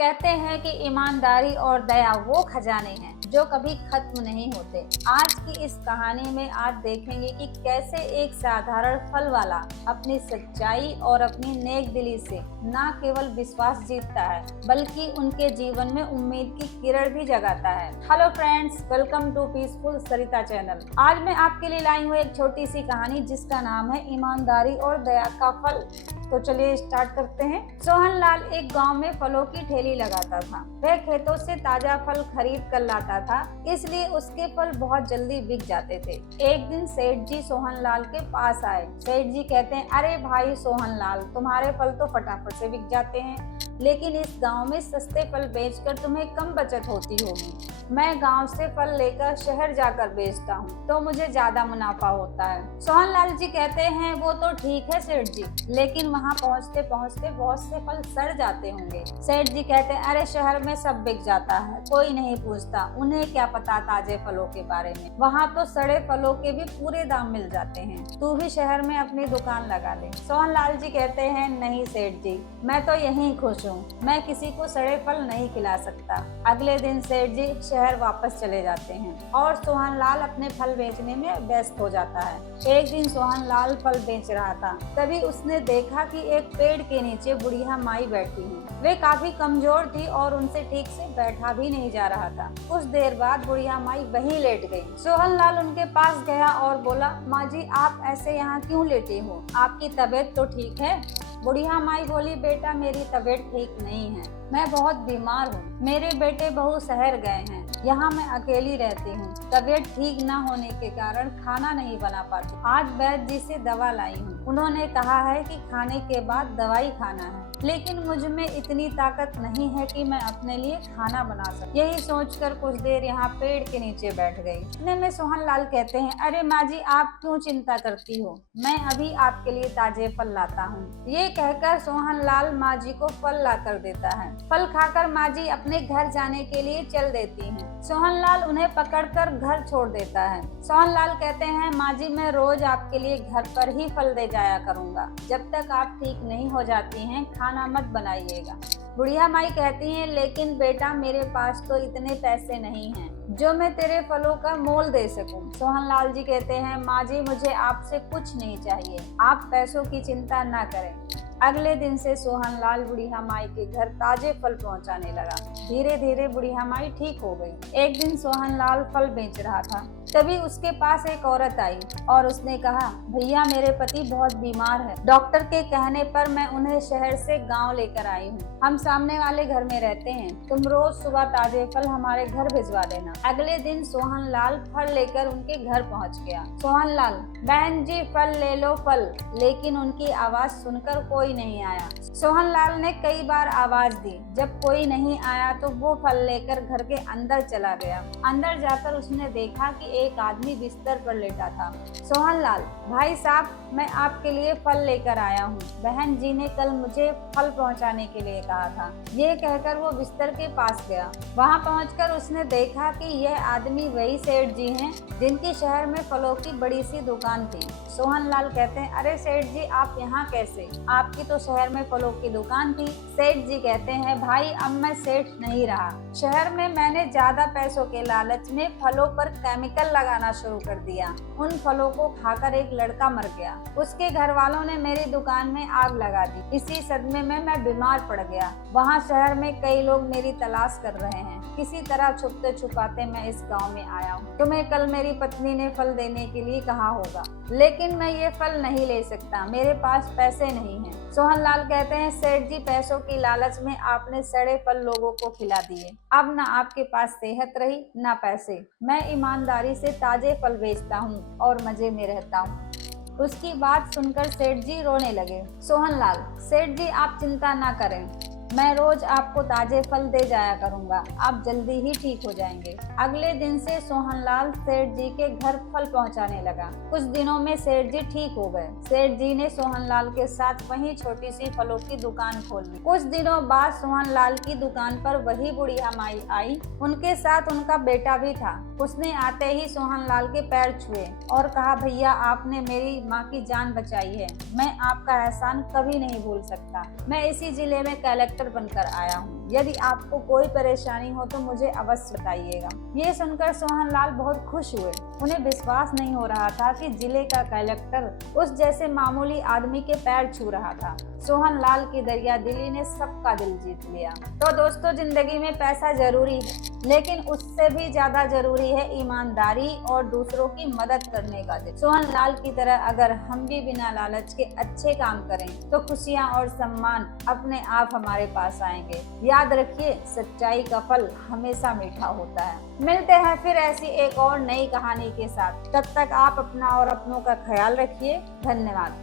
कहते हैं कि ईमानदारी और दया वो खजाने हैं जो कभी खत्म नहीं होते। आज की इस कहानी में आप देखेंगे कि कैसे एक साधारण फल वाला अपनी सच्चाई और अपनी नेक दिली से न केवल विश्वास जीतता है बल्कि उनके जीवन में उम्मीद की किरण भी जगाता है। Hello friends, welcome to peaceful Sarita channel. आज मैं आपके लिए लाई हूँ एक छोटी सी कहानी जिसका नाम है ईमानदारी और दया का फल। तो चलिए स्टार्ट करते हैं। सोहन लाल एक गांव में फलों की ठेली लगाता था। वह खेतों से ताजा फल खरीद कर लाता था, इसलिए उसके फल बहुत जल्दी बिक जाते थे। एक दिन सेठ जी सोहन लाल के पास आए। सेठ जी कहते हैं, अरे भाई सोहन लाल, तुम्हारे फल तो फटाफट से बिक जाते हैं, लेकिन इस गांव में सस्ते फल बेचकर तुम्हें कम बचत होती होगी। मैं गांव से फल लेकर शहर जाकर बेचता हूँ तो मुझे ज्यादा मुनाफा होता है। सोहन लाल जी कहते हैं, वो तो ठीक है सेठ जी, लेकिन वहाँ पहुँचते पहुँचते बहुत से फल सड़ जाते होंगे। सेठ जी कहते हैं, अरे शहर में सब बिक जाता है, कोई नहीं पूछता, उन्हें क्या पता ताजे फलों के बारे में। वहाँ तो सड़े फलों के भी पूरे दाम मिल जाते हैं, तू भी शहर में अपनी दुकान लगा ले। सोहन लाल जी कहते हैं, नहीं सेठ जी, मैं तो यहीं खुश हूँ, मैं किसी को सड़े फल नहीं खिला सकता। अगले दिन सेठ जी शहर वापस चले जाते हैं और सोहन लाल अपने फल बेचने में व्यस्त हो जाता है। एक दिन सोहन लाल फल बेच रहा था, तभी उसने देखा कि एक पेड़ के नीचे बुढ़िया माई बैठी है। वे काफी कमजोर थी और उनसे ठीक से बैठा भी नहीं जा रहा था। कुछ देर बाद बुढ़िया माई वहीं लेट गई। सोहन लाल उनके पास गया और बोला, माँ जी, आप ऐसे यहाँ क्यों लेटे हो? आपकी तबीयत तो ठीक है? बुढ़िया माई बोली, बेटा मेरी तबीयत ठीक नहीं है, मैं बहुत बीमार हूँ। मेरे बेटे बहू शहर गए हैं, यहाँ मैं अकेली रहती हूँ। तबीयत ठीक न होने के कारण खाना नहीं बना पाती। आज वैद्य जी से दवा लाई हूँ, उन्होंने कहा है कि खाने के बाद दवाई खाना है, लेकिन मुझ में इतनी ताकत नहीं है कि मैं अपने लिए खाना बना सकूं। यही सोचकर कुछ देर यहाँ पेड़ के नीचे बैठ गई। इतने में सोहन लाल कहते हैं, अरे माँ जी, आप क्यों चिंता करती हो, मैं अभी आपके लिए ताजे फल लाता हूँ। ये कहकर सोहन लाल माँ जी को फल ला कर देता है। फल खाकर माँ जी अपने घर जाने के लिए चल देती हैं। सोहन लाल उन्हें पकड़कर घर छोड़ देता है। सोहन लाल कहते हैं, माँ जी, मैं रोज आपके लिए घर पर ही फल दे जाया करूँगा, जब तक आप ठीक नहीं हो जाती हैं खाना मत बनाइएगा। बुढ़िया माई कहती हैं, लेकिन बेटा मेरे पास तो इतने पैसे नहीं हैं जो मैं तेरे फलों का मोल दे सकूं। सोहन लाल जी कहते हैं, माँ जी, मुझे आपसे कुछ नहीं चाहिए, आप पैसों की चिंता ना करें। अगले दिन से सोहन लाल बुढ़िया माई के घर ताजे फल पहुंचाने लगा। धीरे धीरे बुढ़िया माई ठीक हो गई। एक दिन सोहन लाल फल बेच रहा था, तभी उसके पास एक औरत आई और उसने कहा, भैया मेरे पति बहुत बीमार है, डॉक्टर के कहने पर मैं उन्हें शहर से गांव लेकर आई हूँ। हम सामने वाले घर में रहते हैं, तुम रोज सुबह ताजे फल हमारे घर भिजवा देना। अगले दिन सोहन लाल फल लेकर उनके घर पहुँच गया। सोहन लाल, बहन जी फल ले लो फल, लेकिन उनकी आवाज सुनकर कोई नहीं आया। सोहन लाल ने कई बार आवाज दी, जब कोई नहीं आया तो वो फल लेकर घर के अंदर चला गया। अंदर जाकर उसने देखा कि एक आदमी बिस्तर पर लेटा था। सोहन लाल, भाई साहब, मैं आपके लिए फल लेकर आया हूँ, बहन जी ने कल मुझे फल पहुँचाने के लिए कहा था। ये कहकर वो बिस्तर के पास गया। वहाँ पहुँचकर उसने देखा कि यह आदमी वही सेठ जी हैं जिनकी शहर में फलों की बड़ी सी दुकान थी। सोहन लाल कहते हैं, अरे सेठ जी, आप यहाँ कैसे? आपकी तो शहर में फलों की दुकान थी। सेठ जी कहते हैं, भाई अब मैं सेठ नहीं रहा, शहर में मैंने ज्यादा पैसों के लालच में फलों पर केमिकल लगाना शुरू कर दिया। उन फलों को खाकर एक लड़का मर गया, उसके घर वालों ने मेरी दुकान में आग लगा दी। इसी सदमे में मैं बीमार पड़ गया। वहाँ शहर में कई लोग मेरी तलाश कर रहे हैं, किसी तरह छुपते छुपाते मैं इस गाँव में आया हूँ। तुम्हें कल मेरी पत्नी ने फल देने के लिए कहा होगा, लेकिन मैं ये फल नहीं ले सकता, मेरे पास पैसे नहीं हैं। सोहन लाल कहते हैं, सेठ जी, पैसों की लालच में आपने सड़े फल लोगों को खिला दिए, अब न आपके पास सेहत रही न पैसे। मैं ईमानदारी से ताजे फल बेचता हूँ और मजे में रहता हूँ। उसकी बात सुनकर सेठ जी रोने लगे। सोहन लाल, सेठ जी आप चिंता ना करें, मैं रोज आपको ताजे फल दे जाया करूंगा, आप जल्दी ही ठीक हो जाएंगे। अगले दिन से सोहन लाल सेठ जी के घर फल पहुंचाने लगा। कुछ दिनों में सेठ जी ठीक हो गए। सेठ जी ने सोहन लाल के साथ वहीं छोटी सी फलों की दुकान खोल ली। कुछ दिनों बाद सोहन लाल की दुकान पर वही बुढ़िया माई आई, उनके साथ उनका बेटा भी था। उसने आते ही सोहन लाल के पैर छुए और कहा, भैया आपने मेरी माँ की जान बचाई है, मैं आपका एहसान कभी नहीं भूल सकता। मैं इसी जिले में कलेक्टर बनकर आया हूँ, यदि आपको कोई परेशानी हो तो मुझे अवश्य बताइएगा। ये सुनकर सोहनलाल बहुत खुश हुए। उन्हें विश्वास नहीं हो रहा था कि जिले का कलेक्टर उस जैसे मामूली आदमी के पैर छू रहा था। सोहनलाल की दरिया दिली ने सबका दिल जीत लिया। तो दोस्तों, जिंदगी में पैसा जरूरी है, लेकिन उससे भी ज्यादा जरूरी है ईमानदारी और दूसरों की मदद करने का दिल। सोहनलाल की तरह अगर हम भी बिना लालच के अच्छे काम करें तो खुशियां और सम्मान अपने आप हमारे पास आएंगे। याद रखिए, सच्चाई का फल हमेशा मीठा होता है। मिलते हैं फिर ऐसी एक और नई कहानी के साथ। तब तक आप अपना और अपनों का ख्याल रखिए। धन्यवाद।